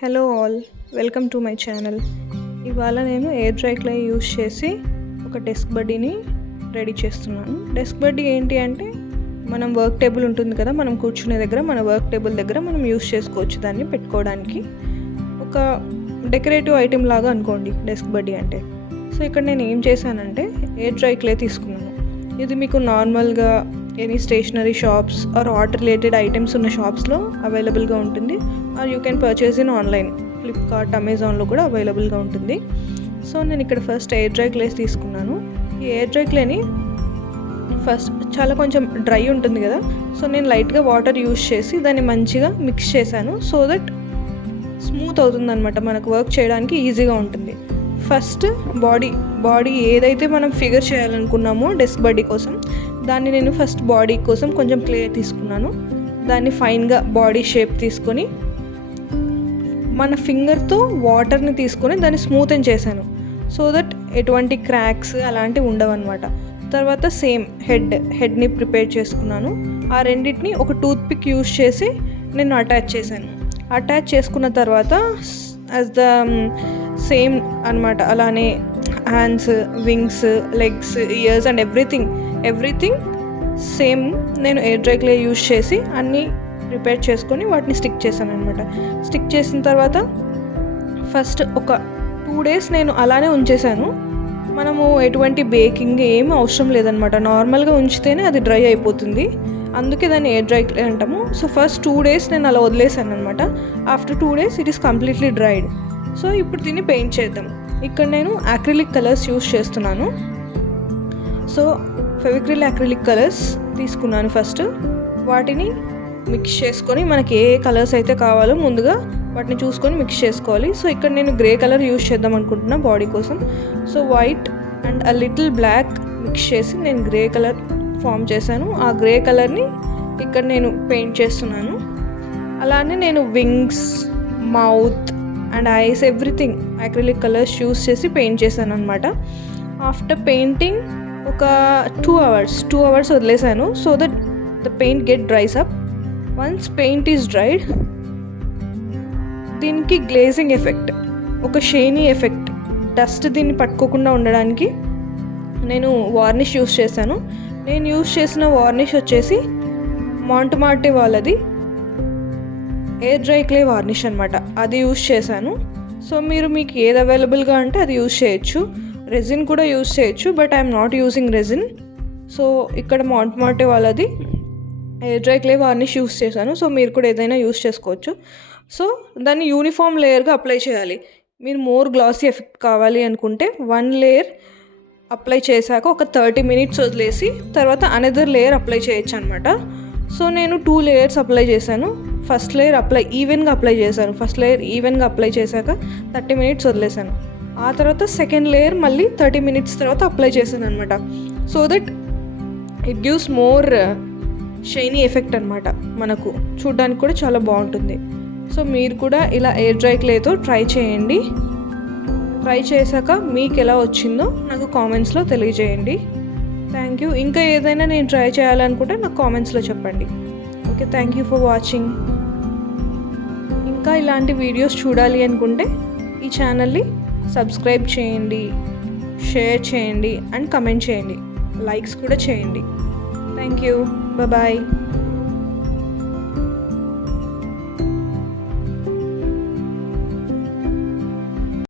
Hello all, welcome to my channel. ఇవాళ నేను air dry clay use చేసి ఒక డెస్క్ బడ్డీని రెడీ చేస్తున్నాను. డెస్క్ బడ్డీ ఏంటి అంటే మనం వర్క్ టేబుల్ ఉంటుంది కదా, మనం కూర్చునే దగ్గర మన వర్క్ టేబుల్ దగ్గర మనం యూస్ చేసుకోవచ్చు. దాన్ని పెట్టుకోవడానికి ఒక డెకరేటివ్ ఐటెం లాగా అనుకోండి డెస్క్ బడ్డీ అంటే. సో ఇక్కడ నేను ఏం చేశానంటే ఎయిర్ డ్రై క్లే తీసుకున్నాను. ఇది మీకు నార్మల్గా any stationery shops or art related items ఉన్న షాప్స్లో అవైలబుల్గా ఉంటుంది. Or you can purchase in online, Flipkart, అమెజాన్లో కూడా అవైలబుల్గా ఉంటుంది. సో నేను ఇక్కడ ఫస్ట్ ఎయిర్ డ్రై క్లేస్ తీసుకున్నాను. ఈ ఎయిర్ డ్రై క్లేని ఫస్ట్ చాలా కొంచెం డ్రై ఉంటుంది కదా, సో నేను లైట్గా వాటర్ యూస్ చేసి దాన్ని మంచిగా మిక్స్ చేశాను. సో దట్ స్మూత్ అవుతుంది అనమాట, మనకు వర్క్ చేయడానికి ఈజీగా ఉంటుంది. ఫస్ట్ బాడీ ఏదైతే మనం ఫిగర్ చేయాలనుకున్నామో డెస్క్ బడ్డీ కోసం, దాన్ని నేను ఫస్ట్ బాడీ కోసం కొంచెం క్లే తీసుకున్నాను. దాన్ని ఫైన్గా బాడీ షేప్ తీసుకొని మన ఫింగర్తో వాటర్ని తీసుకొని దాన్ని స్మూతెన్ చేశాను. సో దట్ ఎటువంటి క్రాక్స్ అలాంటివి ఉండవన్నమాట. తర్వాత సేమ్ హెడ్ని ప్రిపేర్ చేసుకున్నాను. ఆ రెండింటిని ఒక టూత్ పిక్ యూస్ చేసి నేను అటాచ్ చేశాను. అటాచ్ చేసుకున్న తర్వాత యాజ్ ద సేమ్ అనమాట, అలానే hands, wings, legs, years and everything same నేను ఎయిర్ డ్రై క్లే యూస్ చేసి అన్నీ ప్రిపేర్ చేసుకొని వాటిని స్టిక్ చేశాను అనమాట. స్టిక్ చేసిన తర్వాత ఫస్ట్ ఒక 2 days నేను అలానే ఉంచేసాను. మనము ఎటువంటి బేకింగ్ ఏమీ అవసరం లేదనమాట, నార్మల్గా ఉంచితేనే అది డ్రై అయిపోతుంది. అందుకే దాన్ని ఎయిర్ డ్రై క్లే అంటాము. సో ఫస్ట్ 2 days నేను అలా వదిలేసాను అనమాట. After 2 days it is completely dried. So ఇప్పుడు దీన్ని పెయింట్ చేద్దాం. ఇక్కడ నేను అక్రిలిక్ కలర్స్ యూస్ చేస్తున్నాను. సో ఫెవిక్రిల్ అక్రిలిక్ కలర్స్ తీసుకున్నాను. ఫస్ట్ వాటిని మిక్స్ చేసుకొని మనకి ఏ కలర్స్ అయితే కావాలో ముందుగా వాటిని చూసుకొని మిక్స్ చేసుకోవాలి. సో ఇక్కడ నేను గ్రే కలర్ యూస్ చేద్దాం అనుకుంటున్నా బాడీ కోసం. So white and a little black mix చేసి నేను గ్రే కలర్ ఫామ్ చేశాను. ఆ గ్రే కలర్ని ఇక్కడ నేను పెయింట్ చేస్తున్నాను. అలానే నేను wings, mouth and ice everything acrylic colours use చేసి పెయింట్ చేశాను అనమాట. ఆఫ్టర్ పెయింటింగ్ ఒక 2 hours వదిలేసాను. So that the paint get డ్రైస్ up. Once paint is dried, దీనికి గ్లేజింగ్ ఎఫెక్ట్, ఒక షైనీ ఎఫెక్ట్, డస్ట్ దీన్ని పట్టుకోకుండా ఉండడానికి నేను వార్నిష్ యూస్ చేశాను. నేను యూస్ చేసిన వార్నిష్ వచ్చేసి మాంటమార్టే వాళ్ళది ఎయిర్ డ్రై క్లే వార్నిష్ అనమాట, అది యూస్ చేశాను. సో మీకు ఏది అవైలబుల్గా అంటే అది యూస్ చేయొచ్చు. రెజిన్ కూడా యూస్ చేయొచ్చు, but I'm not using resin. So ఇక్కడ మాంటమార్టే వాళ్ళది air dry clay varnish use చేశాను. సో మీరు కూడా ఏదైనా యూస్ చేసుకోవచ్చు. సో దాన్ని యూనిఫామ్ లేయర్గా అప్లై చేయాలి. మీరు మోర్ గ్లాసీ ఎఫెక్ట్ కావాలి అనుకుంటే 1 layer అప్లై చేశాక ఒక 30 minutes వదిలేసి తర్వాత అనదర్ లేయర్ అప్లై చేయొచ్చు అనమాట. సో నేను 2 layers అప్లై చేశాను. ఫస్ట్ లేయర్ ఈవెన్గా అప్లై చేశాక 30 minutes వదిలేసాను. ఆ తర్వాత సెకండ్ లేయర్ మళ్ళీ 30 minutes తర్వాత అప్లై చేశాను అనమాట. So that it gives more shiny effect అనమాట, మనకు చూడ్డానికి కూడా చాలా బాగుంటుంది. సో మీరు కూడా ఇలా ఎయిర్ డ్రై క్లేతో ట్రై చేయండి. ట్రై చేశాక మీకు ఎలా వచ్చిందో నాకు కామెంట్స్లో తెలియజేయండి. Thank you. ఇంకా ఏదైనా నేను ట్రై చేయాలనుకుంటే నాకు కామెంట్స్లో చెప్పండి. Okay, thank you for watching. ఇంకా ఇలాంటి వీడియోస్ చూడాలి అనుకుంటే ఈ ఛానల్ని సబ్స్క్రైబ్ చేయండి, షేర్ చేయండి అండ్ కమెంట్ చేయండి, లైక్స్ కూడా చేయండి. Thank you. బాయ్.